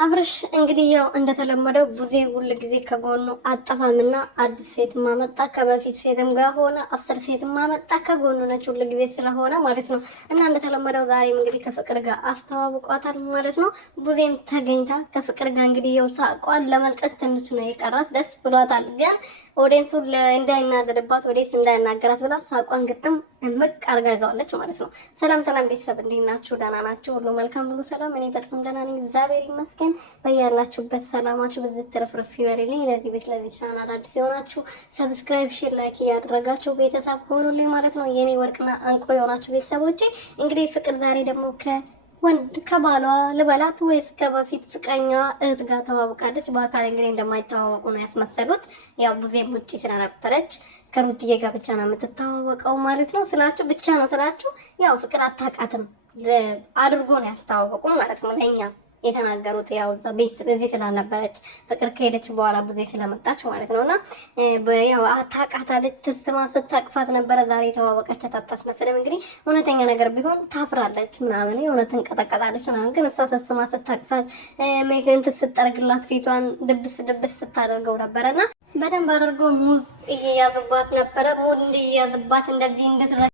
አብርሽ እንግዲህ ያው እንደተለመደው ቡዜ ሁሉ ጊዜ ከጎኑ አጠፋምና አዲስ ሴት ማመጣ ከበፊት ሴትም ጋር ሆነ 10 ሴት ማመጣ ከጎኑ ነች ሁሉ ጊዜ ስለሆነ ማለት ነው። እና እንደተለመደው ዛሬም እንግዲህ ከፍቅር ጋር አስተዋውቋታል ማለት ነው። ቡዜም ተገኝታ ከፍቅር ጋር እንግዲህ ያው ሳቋን ለመልቀቅ ትንሽ ነው የቀራት፣ ደስ ብሏታል። ግን ኦዲየንሱ እንዳይናደድባት ኦዲየንስ እንዳይናገራት ብላ ሳቋን ግጥም እምቅ አርጋ ይዘዋለች ማለት ነው። ሰላም ሰላም ቤተሰብ እንዴት ናችሁ? ደህና ናችሁ? ሁሉ መልካም ሁሉ ሰላም። እኔ በጣም ደህና ነኝ፣ እግዚአብሔር ይመስገን። በያላችሁበት ሰላማችሁ ብዙ ትርፍርፍ ይበልልኝ። ለዚህ ቤት ለዚህ ቻናል አዲስ የሆናችሁ ሰብስክራይብ፣ ሼር፣ ላይክ ያደረጋችሁ ቤተሰብ ሆኑልኝ ማለት ነው። የኔ ወርቅና እንቁ የሆናችሁ ቤተሰቦቼ እንግዲህ ፍቅር ዛሬ ደግሞ ወንድ ከባሏ ልበላት ወይስ ከበፊት ፍቅረኛዋ እህት ጋር ተዋውቃለች። በአካል እንግዲህ እንደማይተዋወቁ ነው ያስመሰሉት። ያው ቡዜም ውጪ ስለነበረች ከሩትዬ ጋር ብቻ ነው የምትተዋወቀው ማለት ነው ስላችሁ ብቻ ነው ስላችሁ ያው ፍቅር አታውቃትም አድርጎ ነው ያስተዋወቁ ማለት ነው ለኛ የተናገሩት። ያው እዛ ቤት እዚህ ስላልነበረች ፍቅር ከሄደች በኋላ ቡዜ ስለመጣች ማለት ነውና ያው አታውቃታለች። ትስማ ስታቅፋት ነበረ። ዛሬ የተዋወቀች አታስመስልም። እንግዲህ እውነተኛ ነገር ቢሆን ታፍራለች ምናምን የእውነትን ቀጠቀጣለች ምናምን። ግን እሷ ትስማ ስታቅፋት ሜክንት ስጠርግላት ፊቷን ድብስ ድብስ ስታደርገው ነበረና በደንብ አድርጎ ሙዝ እየያዝባት ነበረ። ሙዝ እንዲያዝባት እንደዚህ